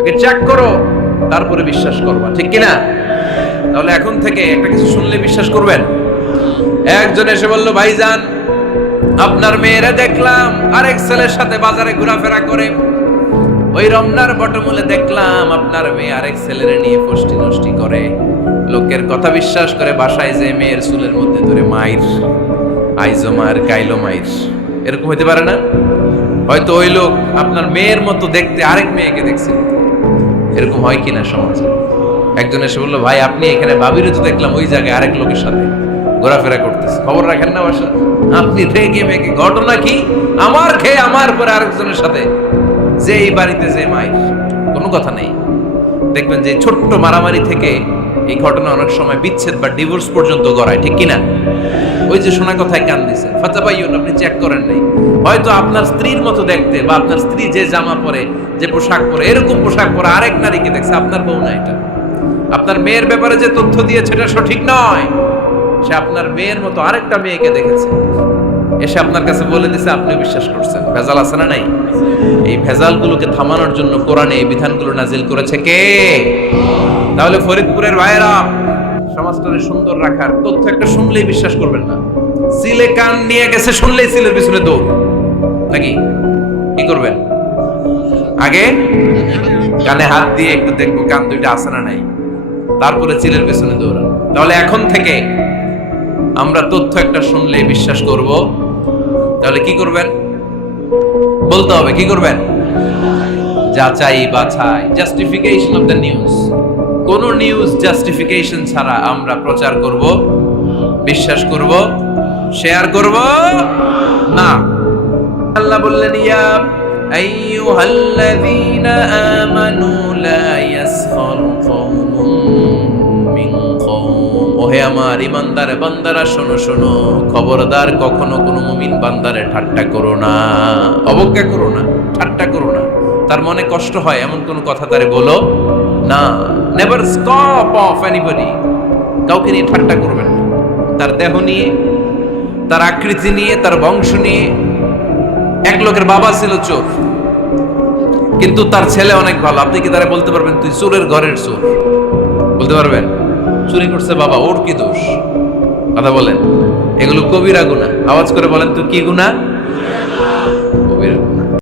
আগে চেক করো, তারপরে বিশ্বাস করবা, ঠিক কিনা? তাহলে এখন থেকে একটা কিছু শুনলে বিশ্বাস করবেন। একজন এসে বলল, ভাইজান আপনার মেয়েরা দেখলাম আরেক ছেলের সাথে বাজারে ঘোরাফেরা করে, ওই রমনার বটমূলে দেখলাম আপনার মেয়ে আরেক ছেলেরে নিয়ে ফষ্টি নষ্টি করে, লোকের কথা বিশ্বাস করে বাসায় যে মেয়ের চুলের মধ্যে ধরে মাইর, আইজো মার কাইলো মাইর। এরকম হতে পারে না? হয়তো ওই লোক আপনার মেয়ের মতো দেখতে আরেক মেয়েকে দেখছে। এরকম হয় কিনা সমাজে? একজন এসে বললো, ভাই আপনি এখানে ভাবিরে তো দেখলাম ওই জায়গায় আরেক লোকের সাথে ঘোরাফেরা করতেছে, খবর রাখেন না বাসা? আপনি রেগে মেগে, ঘটনা কি? আমার খেয়ে আমার পরে আরেকজনের সাথে, যে এই বাড়িতে যে মাইর, কোনো কথা নেই। দেখবেন যে ছোট্ট মারামারি থেকে এই ঘটনা অনেক সময় বিচ্ছেদ বা ডিভোর্স পর্যন্ত গড়ায়, ঠিক কিনা? ওই যে শোনা কথায় কান দিছে, ফাতাবাইয়ুন, আপনি চেক করেন নাই। হয়তো আপনার স্ত্রীর মতো দেখতে বা আপনার স্ত্রী যে জামা পরে, যে পোশাক পরে, এরকম পোশাক পরে আরেক নারীকে দেখছে, আপনার বউ না এটা। আপনার মেয়ের ব্যাপারে যে তথ্য দিয়েছে এটা সঠিক নয়, সে আপনার মেয়ের মতো আরেকটা মেয়েকে দেখেছে, এসে আপনার কাছে বলে দিছে, আপনি বিশ্বাস করছেন। ভেজাল আছে না নাই? এই ভেজালগুলোকে থামানোর জন্য কোরআনে এই বিধানগুলো নাজিল করেছে কে? তাহলে ফরিদপুরের ভাইয়েরা, সমাজটাকে সুন্দর রাখার তথ্য একটা শুনলেই বিশ্বাস করবেন না। সিলে কান নিয়ে গেছে, শুনলেই সিলের পিছনে দৌড়, নাকি? কি করবেন? আগে কানে হাত দিয়ে একটু দেখবো কান দুইটা আছে না নাই, তারপরে চিলের পেছনে দৌড়ান। তাহলে এখন থেকে আমরা তথ্য একটা শুনলেই বিশ্বাস করব। তাহলে কি করবেন? বলতে হবে কি করবেন? যাচাই বাছাই, জাস্টিফিকেশন অফ দ্য নিউজ। কোন নিউজ জাস্টিফিকেশন ছাড়া আমরা প্রচার করব, বিশ্বাস করব, শেয়ার করব না। আল্লাহ বললেন, ইয়া আইয়ুহাল্লাযীনা আমানু লা ইয়াসখার কওমুম মিন কওম। ওহে আমার ইমানদার বান্দারা, শোনো শোনো, খবরদার কখনো কোনো মুমিন বান্দারে ঠাট্টা করো না, অবজ্ঞা করো না, ঠাট্টা করো না। তার মনে কষ্ট হয় এমন কোন কথা তারে বলো না। Never scoff of anybody. কাউকে নিয়ে ঠাট্টা করবেন না, তার দেহ নিয়ে, তার আকৃতি নিয়ে, তার বংশ নিয়ে। এক লোকের বাবা ছিল চোর, কিন্তু তার ছেলে অনেক ভালো। আপনি কি তারা বলতে পারবেন তুই চোরের ঘরের চোর? বলতে পারবেন? চুরি করছে বাবা, ওর কি দোষ? কথা বলেন। এগুলো কবিরা গুনাহ। আওয়াজ করে বলেন তো কি গুনাহ? কবিরা।